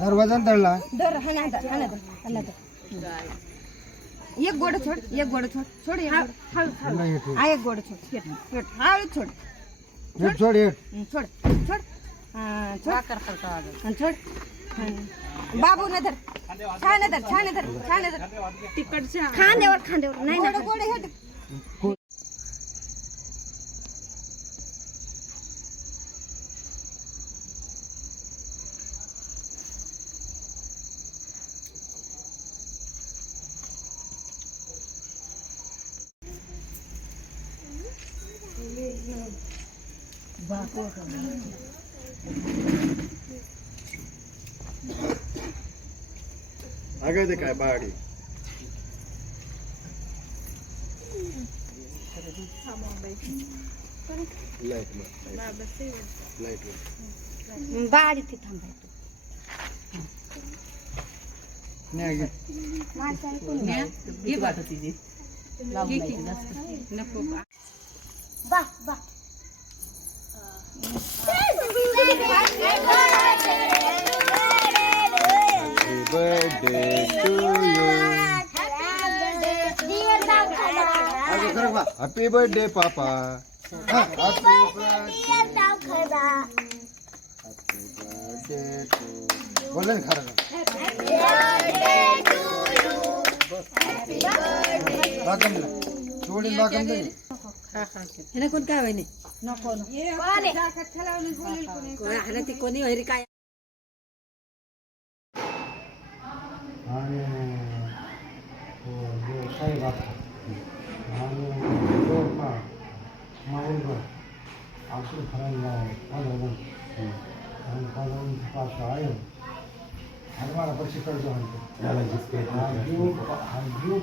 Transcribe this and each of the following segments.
दरवाजा एक गोड छोड एक गोड छोड छोड हा एक गोड छोड छोड हा छोड छोड छोड छोड छोड छोड बाबू नधर छान धर छान धर छान धर तिकडच्या खांद्यावर खांद्यावर नाही गोड आगे देखा बाडी लाईट लाईट बाडी ती थांबायचं नाही बात होती नको वाह वाह birthday to you happy birthday पापा हैप्पी बर्थडे टू बोले खरा happy birthday to happy birthday એને કોણ કાવે ને આને તે કોની હોય કાય આસુ ફરન પાલન ફરન પાલન પાસ આયો હરવાના પછી કરજો હાલ હાલ જો હાલ જો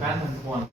干的不错。